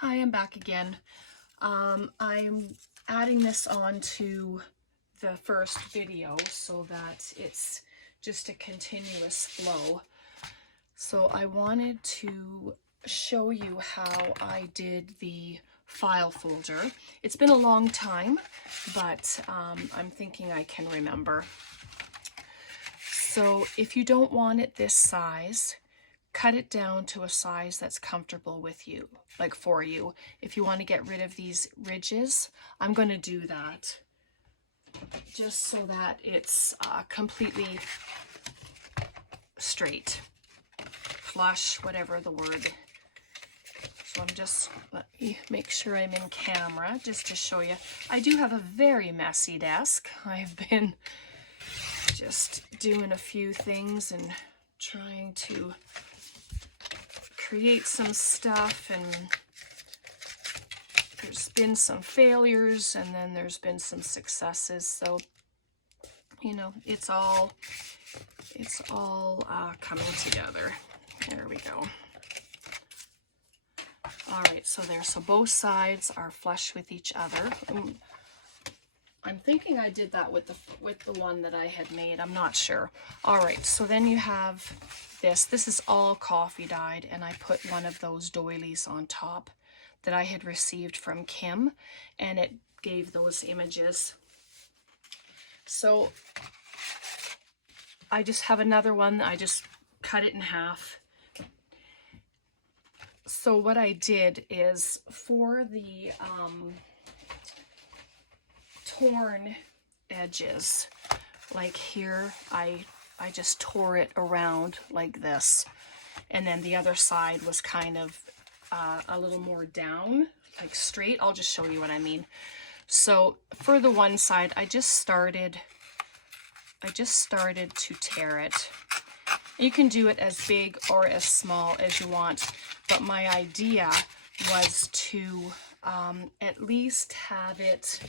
Hi, I'm back again. I'm adding this on to the first video so that it's just a continuous flow. So I wanted to show you how I did the file folder. It's been a long time, but I'm thinking I can remember. So if you don't want it this size, cut it down to a size that's comfortable with you, like for you. If you want to get rid of these ridges, I'm going to do that just so that it's completely straight, flush, whatever the word. So let me make sure I'm in camera just to show you. I do have a very messy desk. I've been just doing a few things and trying to create some stuff, and there's been some failures and then there's been some successes, so you know, it's all coming together. There we go. All right, so both sides are flush with each other. I'm thinking I did that with the one that I had made. I'm not sure. All right, so then you have this. This is all coffee dyed, and I put one of those doilies on top that I had received from Kim, and it gave those images. So I just have another one. I just cut it in half. So what I did is for the torn edges, like here, I just tore it around like this, and then the other side was kind of a little more down, like straight. I'll just show you what I mean. So for the one side, I just started to tear it. You can do it as big or as small as you want, but my idea was to at least have it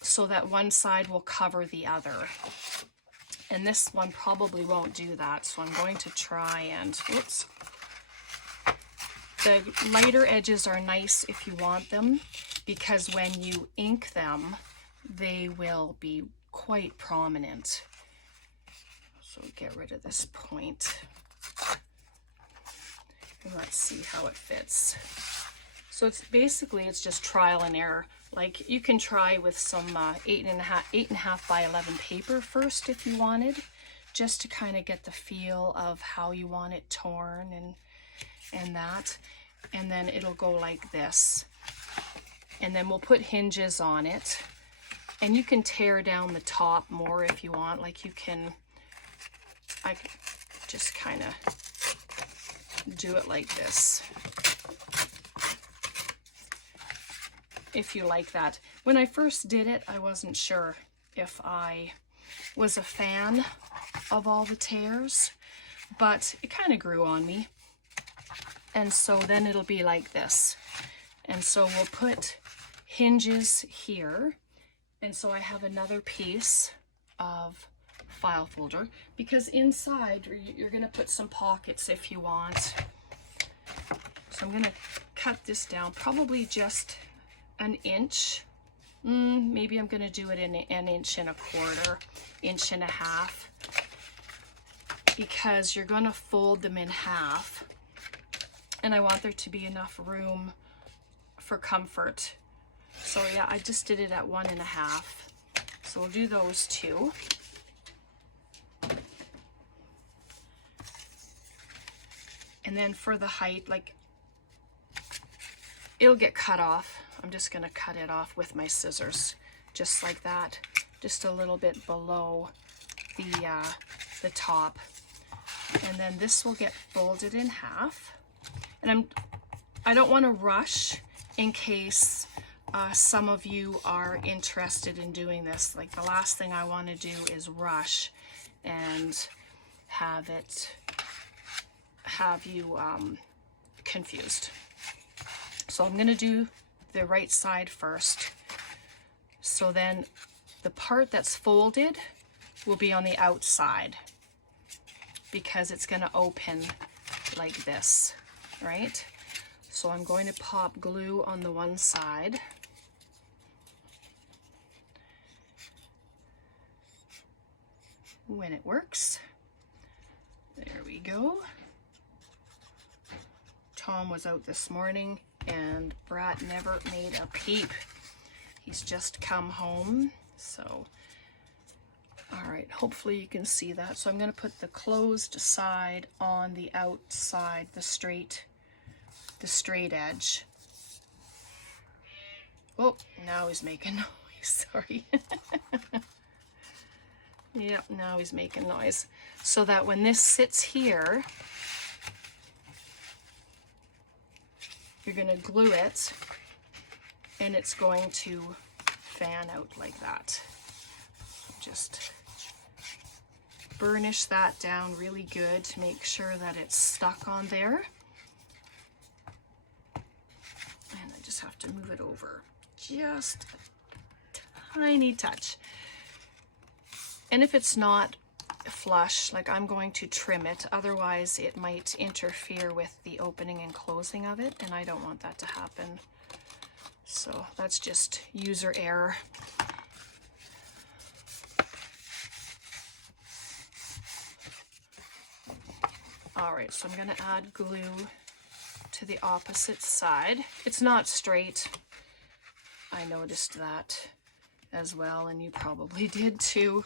so that one side will cover the other. And this one probably won't do that, so I'm going to try and, whoops. The lighter edges are nice if you want them, because when you ink them, they will be quite prominent. So get rid of this point. And let's see how it fits. So it's just trial and error. Like, you can try with some 8.5 by 11 paper first if you wanted, just to kind of get the feel of how you want it torn and that. And then it'll go like this. And then we'll put hinges on it. And you can tear down the top more if you want. Like, I just kind of do it like this, if you like that. When I first did it, I wasn't sure if I was a fan of all the tears, but it kind of grew on me. And so then it'll be like this. And so we'll put hinges here. And so I have another piece of file folder, because inside you're going to put some pockets if you want. So I'm going to cut this down probably just an inch. Maybe I'm going to do it in an inch and a quarter, inch and a half, because you're going to fold them in half, and I want there to be enough room for comfort. So yeah, I just did it at 1.5. So we'll do those two. And then for the height, like, it'll get cut off. I'm just going to cut it off with my scissors, just like that, just a little bit below the top. And then this will get folded in half. And I don't want to rush in case some of you are interested in doing this. Like, the last thing I want to do is rush and have you confused. So I'm going to do the right side first. So then the part that's folded will be on the outside, because it's going to open like this, right? So I'm going to pop glue on the one side. When it works. There we go. Tom was out this morning and Brat never made a peep. He's just come home, so all right, hopefully you can see that. So I'm going to put the closed side on the outside, the straight edge. Oh, now he's making noise. Sorry. Yep, now he's making noise. So that when this sits here, you're going to glue it and it's going to fan out like that. Just burnish that down really good to make sure that it's stuck on there. And I just have to move it over just a tiny touch. And if it's not flush, like I'm going to trim it, otherwise it might interfere with the opening and closing of it, and I don't want that to happen. So that's just user error. All right, so I'm going to add glue to the opposite side. It's not straight. I noticed that as well, and you probably did too.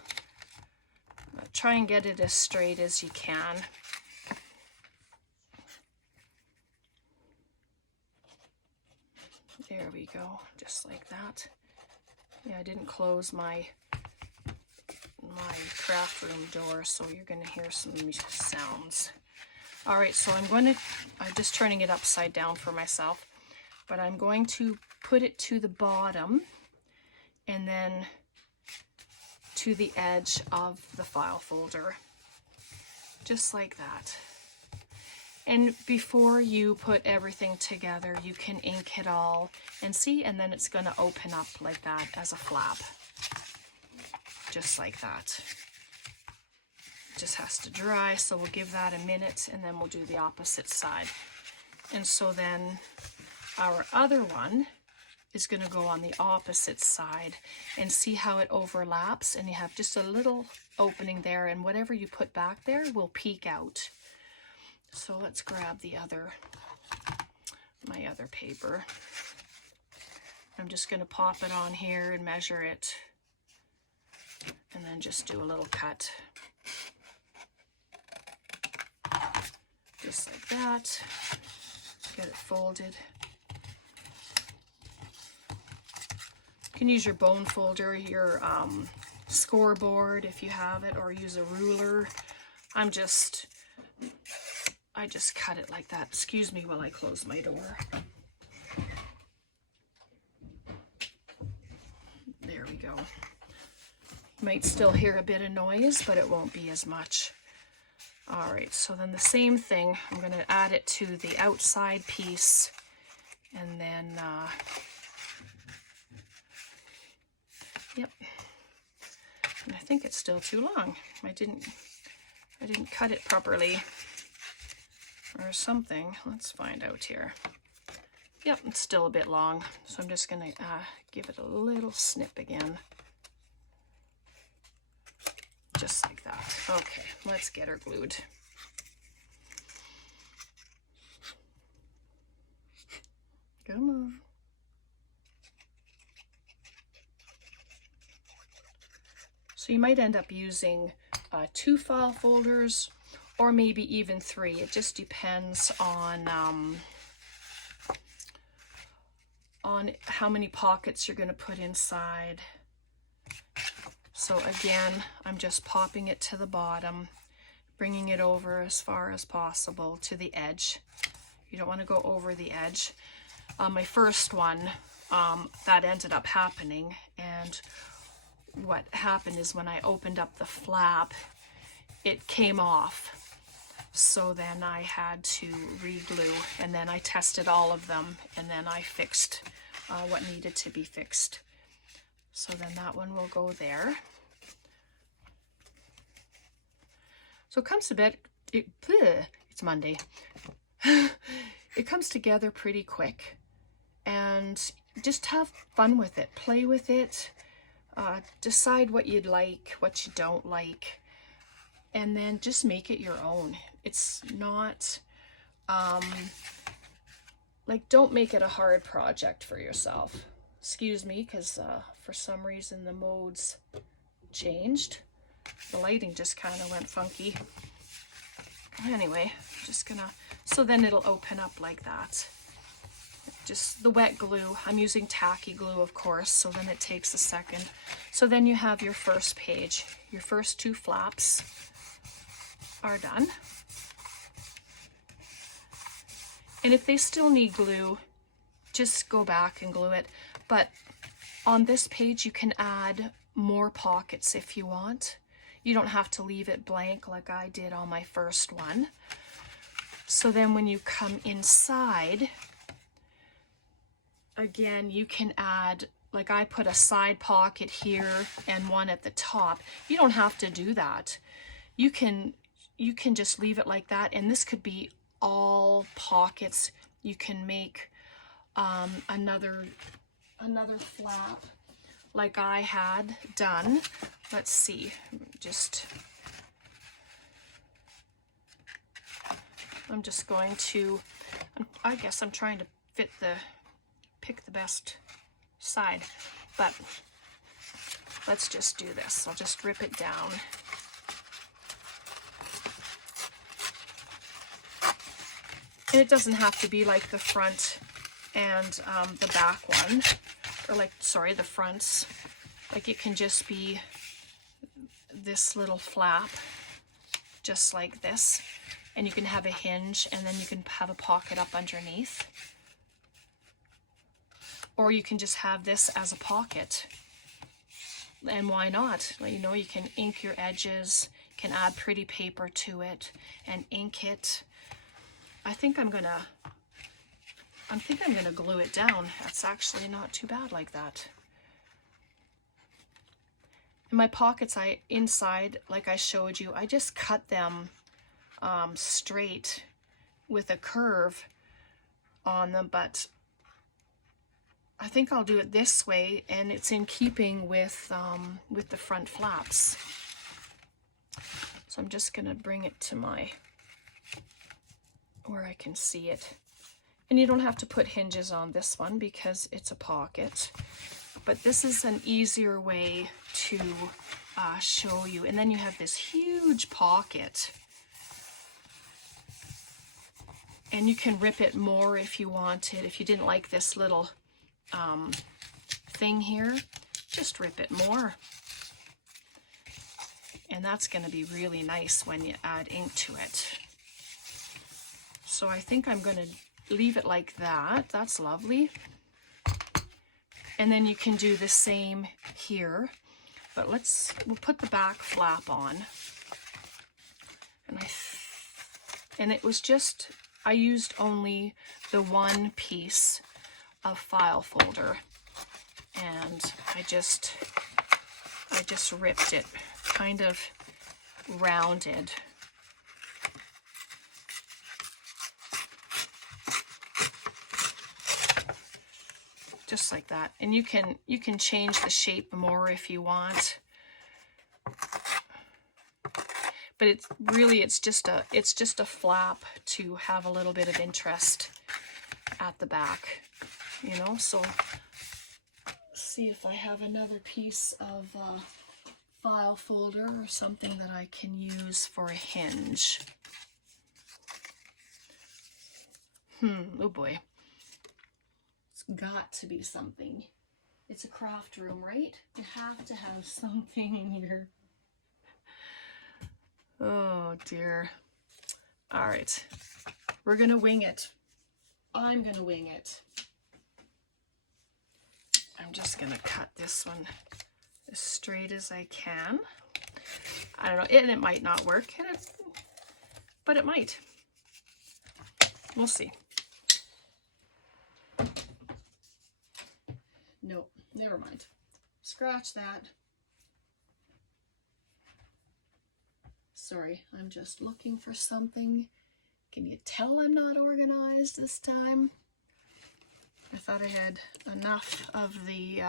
Try and get it as straight as you can. There we go, just like that. Yeah, I didn't close my craft room door, so you're going to hear some sounds. All right, so I'm just turning it upside down for myself, but I'm going to put it to the bottom and then to the edge of the file folder, just like that. And before you put everything together, you can ink it all and see, and then it's going to open up like that as a flap, just like that. It just has to dry, so we'll give that a minute and then we'll do the opposite side. And so then our other one is going to go on the opposite side, and see how it overlaps, and you have just a little opening there, and whatever you put back there will peek out. So let's grab my other paper. I'm just going to pop it on here and measure it, and then just do a little cut. Just like that. Get it folded. You can use your bone folder, your scoreboard if you have it, or use a ruler. I just cut it like that. Excuse me while I close my door. There we go. You might still hear a bit of noise, but it won't be as much. All right, so then the same thing, I'm going to add it to the outside piece, and then yep. And I think it's still too long. I didn't cut it properly or something. Let's find out here. Yep, it's still a bit long. So I'm just going to give it a little snip again. Just like that. Okay, let's get her glued. Come on. So you might end up using 2 file folders, or maybe even 3. It just depends on how many pockets you're going to put inside. So again, I'm just popping it to the bottom, bringing it over as far as possible to the edge. You don't want to go over the edge. My first one, that ended up happening, and what happened is when I opened up the flap, it came off. So then I had to re-glue, and then I tested all of them, and then I fixed what needed to be fixed. So then that one will go there. So it comes a bit, it's it's Monday. It comes together pretty quick, and just have fun with it, play with it, decide what you'd like, what you don't like, and then just make it your own. It's not, like, don't make it a hard project for yourself. Excuse me, because for some reason the modes changed. The lighting just kind of went funky. Anyway, just gonna, so then it'll open up like that. Just the wet glue. I'm using tacky glue, of course, so then it takes a second. So then you have your first page. Your first 2 flaps are done. And if they still need glue, just go back and glue it. But on this page, you can add more pockets if you want. You don't have to leave it blank like I did on my first one. So then when you come inside, again, you can add, like I put a side pocket here and one at the top. You don't have to do that. You can just leave it like that, and this could be all pockets. You can make another flap like I had done. Let's see, I'm just going to, I guess I'm trying to pick the best side, but let's just do this. I'll just rip it down. And it doesn't have to be like the front and the back one, or like, sorry, the fronts. Like, it can just be this little flap, just like this. And you can have a hinge, and then you can have a pocket up underneath. Or you can just have this as a pocket. And why not? You know, you can ink your edges, can add pretty paper to it and ink it. I think I'm gonna glue it down. That's actually not too bad like that. And my pockets, inside, like I showed you, I just cut them straight with a curve on them, but I think I'll do it this way, and it's in keeping with the front flaps. So I'm just gonna bring it to where I can see it. And you don't have to put hinges on this one because it's a pocket, but this is an easier way to show you. And then you have this huge pocket, and you can rip it more if you wanted. If you didn't like this little thing here, just rip it more. And that's going to be really nice when you add ink to it. So I think I'm going to leave it like that. That's lovely. And then you can do the same here, but we'll put the back flap on. And it was just, I used only the one piece of file folder, and I just ripped it kind of rounded. Just like that. And you can change the shape more if you want. But it's just a flap to have a little bit of interest at the back, you know. So see if I have another piece of file folder or something that I can use for a hinge. Oh boy. Got to be something. It's a craft room, right? You have to have something in here. Oh dear. All right, we're gonna wing it. I'm gonna wing it. I'm just gonna cut this one as straight as I can. I don't know, and it might not work, but it might. We'll see. Nope, never mind. Scratch that. Sorry, I'm just looking for something Can you tell I'm not organized this time? I thought I had enough of the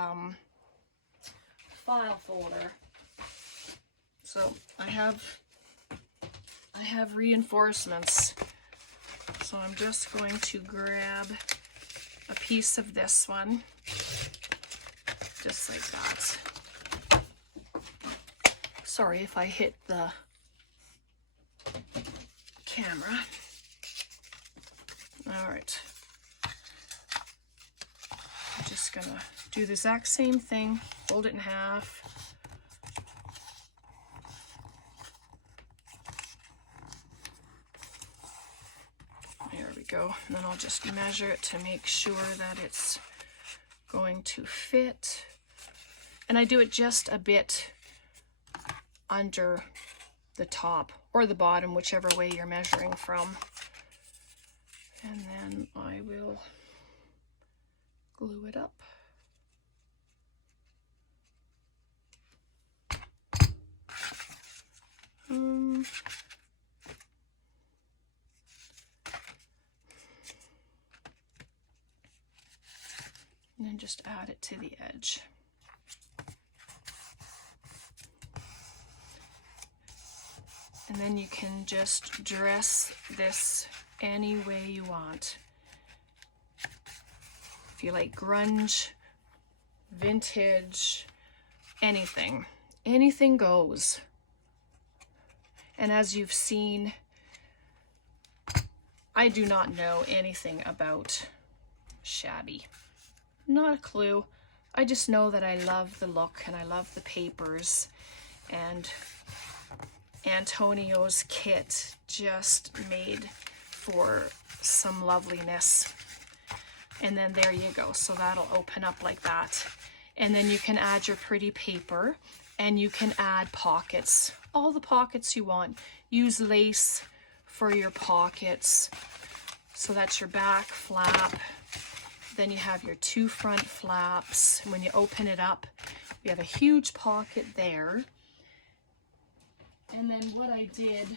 file folder. So I have reinforcements. So I'm just going to grab a piece of this one, just like that. Sorry if I hit the camera. All right. I'm just gonna do the exact same thing, fold it in half. There we go. And then I'll just measure it to make sure that it's going to fit. And I do it just a bit under the top or the bottom, whichever way you're measuring from. And then I will glue it up. And then just add it to the edge. And then you can just dress this any way you want. If you like grunge, vintage, anything goes. And as you've seen, I do not know anything about shabby. Not a clue. I just know that I love the look and I love the papers, and Antonio's kit just made for some loveliness. And then there you go. So that'll open up like that. And then you can add your pretty paper, and you can add pockets, all the pockets you want. Use lace for your pockets. So that's your back flap. Then you have your two front flaps. When you open it up, you have a huge pocket there. And then what I did,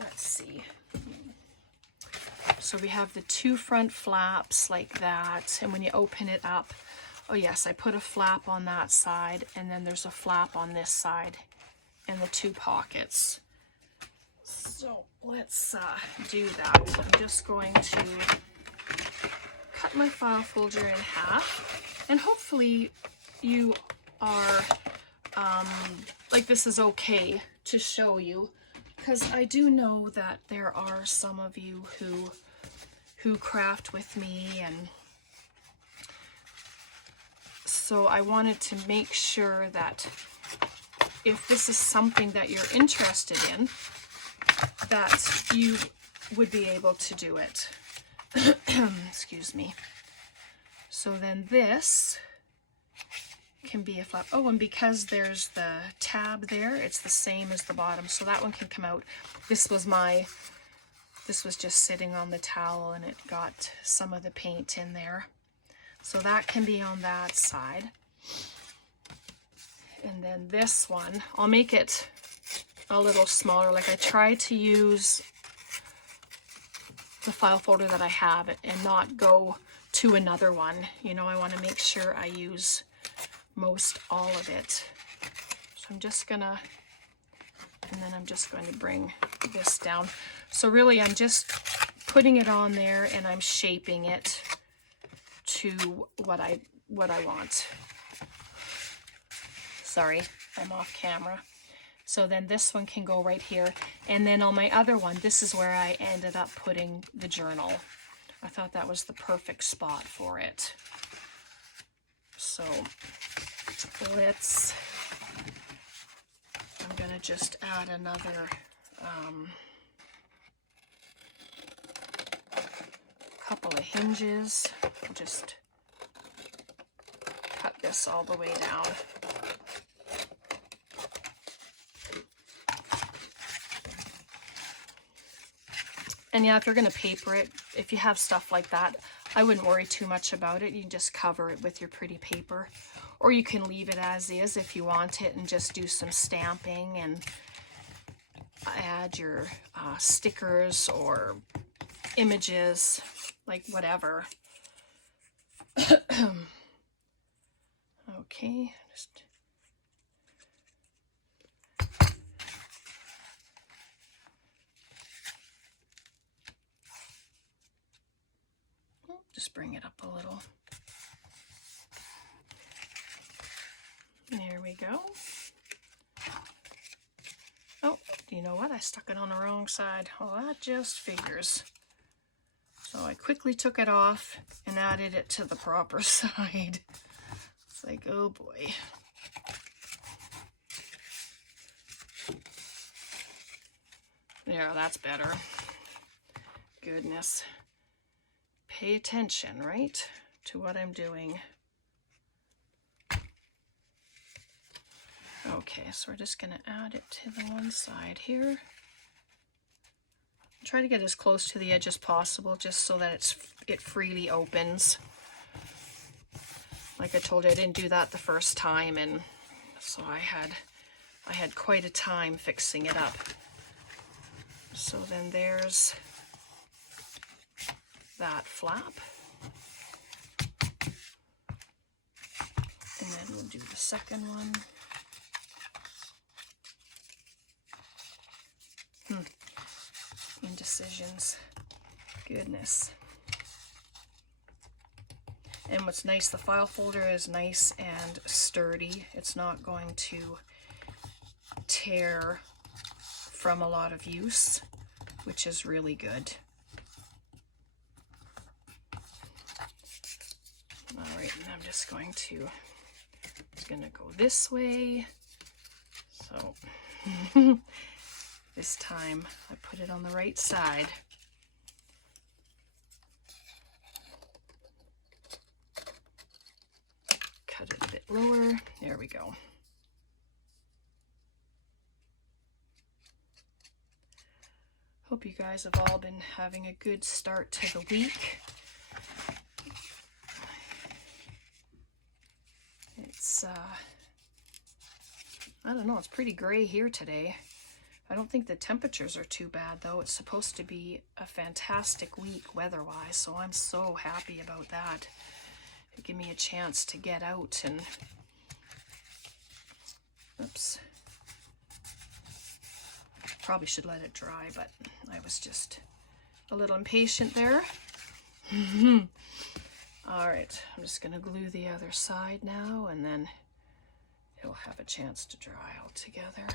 let's see. So we have the two front flaps like that. And when you open it up, oh yes, I put a flap on that side, and then there's a flap on this side, and the two pockets. So let's do that. I'm just going to cut my file folder in half, and hopefully you are like, this is okay to show you, because I do know that there are some of you who craft with me, and so I wanted to make sure that if this is something that you're interested in, that you would be able to do it. Excuse me. So then this can be a flap. Oh, and because there's the tab there, it's the same as the bottom, so that one can come out. This was just sitting on the towel, and it got some of the paint in there. So that can be on that side. And then this one, I'll make it a little smaller. Like, I try to use the file folder that I have and not go to another one. You know, I want to make sure I use most all of it. So I'm just gonna, and then I'm just going to bring this down. So really I'm just putting it on there, and I'm shaping it to what I want. Sorry, I'm off camera. So then this one can go right here. And then on my other one, this is where I ended up putting the journal. I thought that was the perfect spot for it. So I'm gonna just add another couple of hinges. Just cut this all the way down. And yeah, if you're going to paper it, if you have stuff like that, I wouldn't worry too much about it. You can just cover it with your pretty paper. Or you can leave it as is if you want it and just do some stamping and add your stickers or images, like whatever. Okay, just bring it up a little. There we go. Oh, you know what? I stuck it on the wrong side. Well, that just figures. So I quickly took it off and added it to the proper side. It's like, oh boy. Yeah, that's better. Goodness. Pay attention, right, to what I'm doing. Okay, so we're just going to add it to the one side here. Try to get as close to the edge as possible, just so that it freely opens. Like I told you, I didn't do that the first time, and so I had quite a time fixing it up. So then there's that flap. And then we'll do the second one. Indecisions. Goodness. And what's nice, the file folder is nice and sturdy. It's not going to tear from a lot of use, which is really good. All right, and I'm just going to, it's going to go this way. So this time I put it on the right side. Cut it a bit lower. There we go. Hope you guys have all been having a good start to the week. It's, I don't know, it's pretty gray here today. I don't think the temperatures are too bad, though. It's supposed to be a fantastic week weather-wise, so I'm so happy about that. It'll give me a chance to get out and... Oops. Probably should let it dry, but I was just a little impatient there. All right, I'm just going to glue the other side now, and then it'll have a chance to dry all together.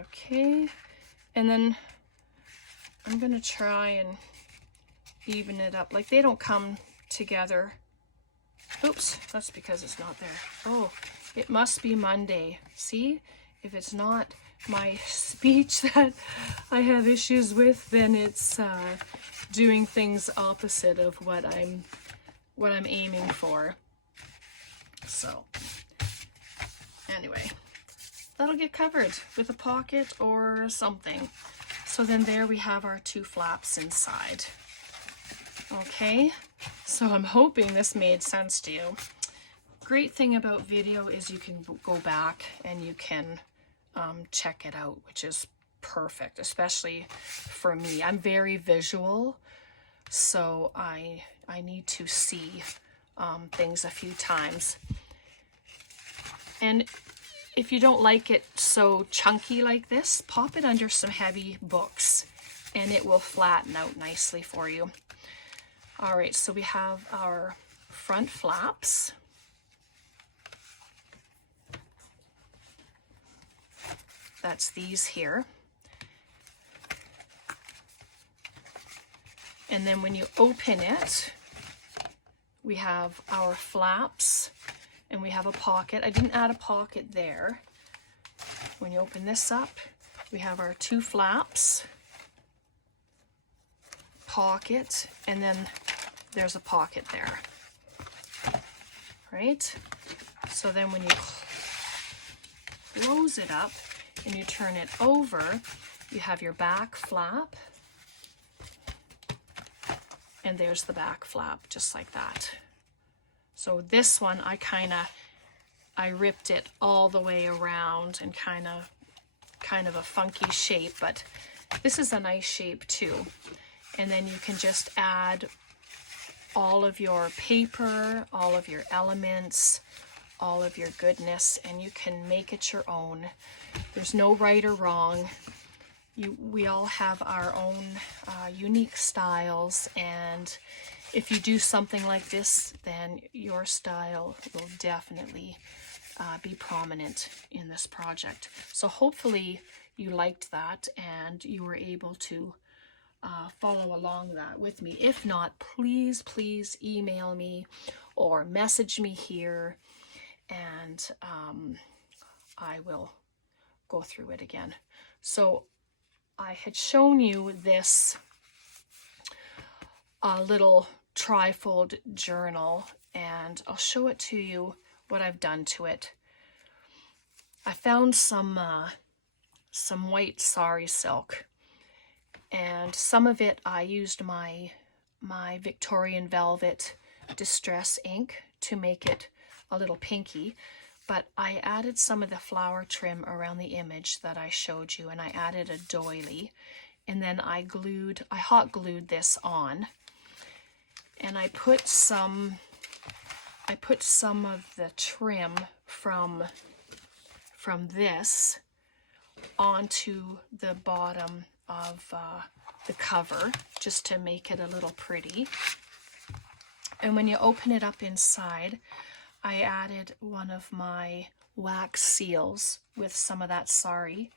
Okay, and then I'm going to try and even it up. Like, they don't come together. Oops, that's because it's not there. Oh, it must be Monday. See, if it's not my speech that I have issues with, then it's doing things opposite of what I'm aiming for. So anyway, that'll get covered with a pocket or something. So then there we have our two flaps inside. Okay, so I'm hoping this made sense to you. Great thing about video is you can go back and you can check it out, which is perfect, especially for me. I'm very visual, so I need to see things a few times. And if you don't like it so chunky like this, pop it under some heavy books and it will flatten out nicely for you. All right, so we have our front flaps. That's these here. And then when you open it, we have our flaps and we have a pocket. I didn't add a pocket there. When you open this up, we have our two flaps, pocket, and then there's a pocket there, right? So then when you close it up and you turn it over, you have your back flap, and there's the back flap, just like that. So this one, I ripped it all the way around and kind of kind of a funky shape, but this is a nice shape too. And then you can just add all of your paper, all of your elements, all of your goodness, and you can make it your own. There's no right or wrong. We all have our own unique styles, and if you do something like this, then your style will definitely be prominent in this project. So hopefully you liked that and you were able to follow along that with me. If not, please email me or message me here, and I will go through it again. So I had shown you this little trifold journal, and I'll show it to you what I've done to it. I found some white sari silk, and some of it I used my Victorian Velvet Distress ink to make it a little pinky, but I added some of the flower trim around the image that I showed you, and I added a doily, and then I hot glued this on, and I put some of the trim from this onto the bottom of the cover, just to make it a little pretty. And when you open it up inside, I added one of my wax seals with some of that sari.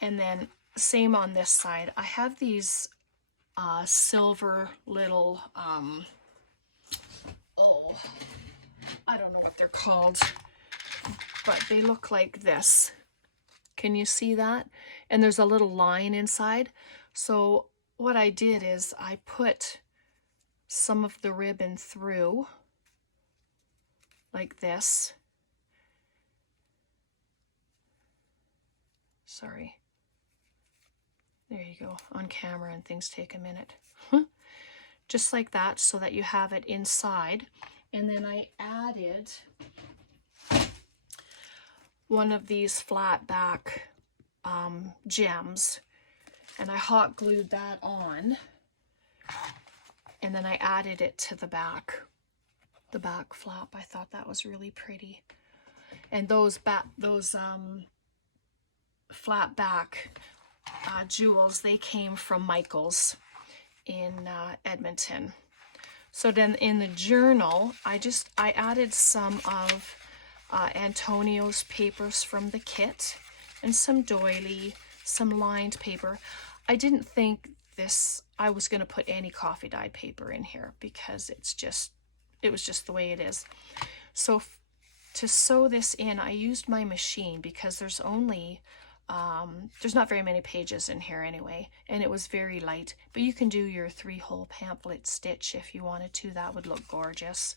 And then same on this side. I have these silver little, I don't know what they're called, but they look like this. Can you see that? And there's a little line inside. So what I did is I put some of the ribbon through like this. Sorry. There you go, on camera, and things take a minute. Just like that, so that you have it inside. And then I added one of these flat back gems, and I hot glued that on, and then I added it to the back flap. I thought that was really pretty. And those flat back jewels, they came from Michael's in Edmonton. So then in the journal, I added some of Antonio's papers from the kit, and some doily, some lined paper. I didn't think I was going to put any coffee dye paper in here, because it was just the way it is. So to sew this in, I used my machine, because there's only there's not very many pages in here anyway, and it was very light. But you can do your 3-hole pamphlet stitch if you wanted to. That would look gorgeous.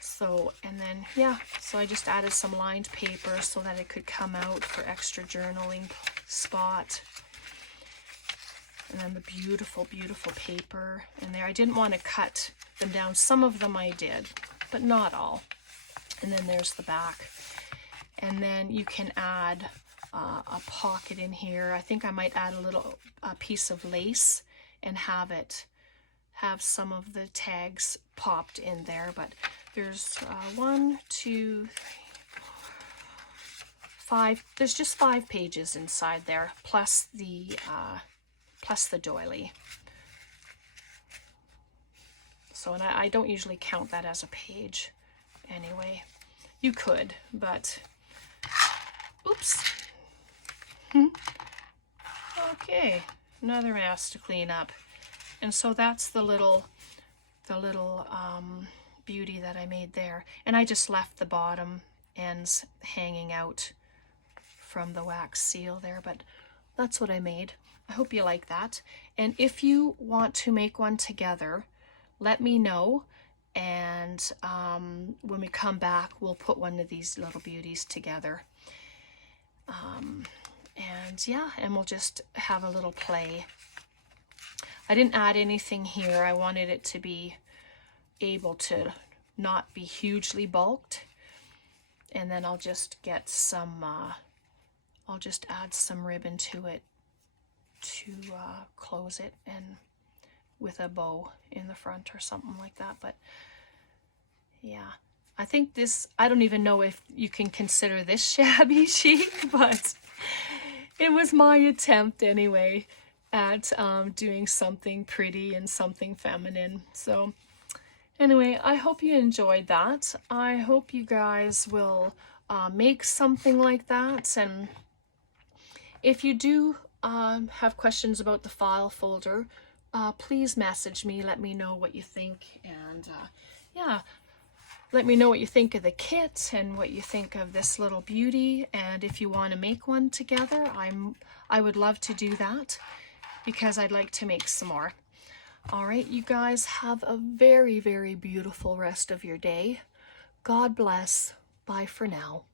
So, and then, yeah, so I just added some lined paper so that it could come out for extra journaling spot. And then the beautiful, beautiful paper in there. I didn't want to cut them down. Some of them I did, but not all. And then there's the back. And then you can add a pocket in here. I think I might add a piece of lace and have some of the tags popped in there. But there's 1, 2, 3, 5. There's just 5 pages inside there, plus the doily. So, and I don't usually count that as a page anyway. You could, but oops. Okay, another mess to clean up. And so that's the little beauty that I made there. And I just left the bottom ends hanging out from the wax seal there, but that's what I made. I hope you like that. And if you want to make one together, let me know, and when we come back, we'll put one of these little beauties together. And yeah, and we'll just have a little play. I didn't add anything here. I wanted it to be able to not be hugely bulked. And then I'll just get some I'll just add some ribbon to it to close it, and with a bow in the front or something like that. But yeah, I think this, I don't even know if you can consider this shabby chic, but it was my attempt anyway at doing something pretty and something feminine. So anyway, I hope you enjoyed that. I hope you guys will make something like that. And if you do have questions about the file folder, please message me. Let me know what you think. And yeah, let me know what you think of the kit and what you think of this little beauty. And if you want to make one together, I would love to do that, because I'd like to make some more. All right, you guys have a very, very beautiful rest of your day. God bless. Bye for now.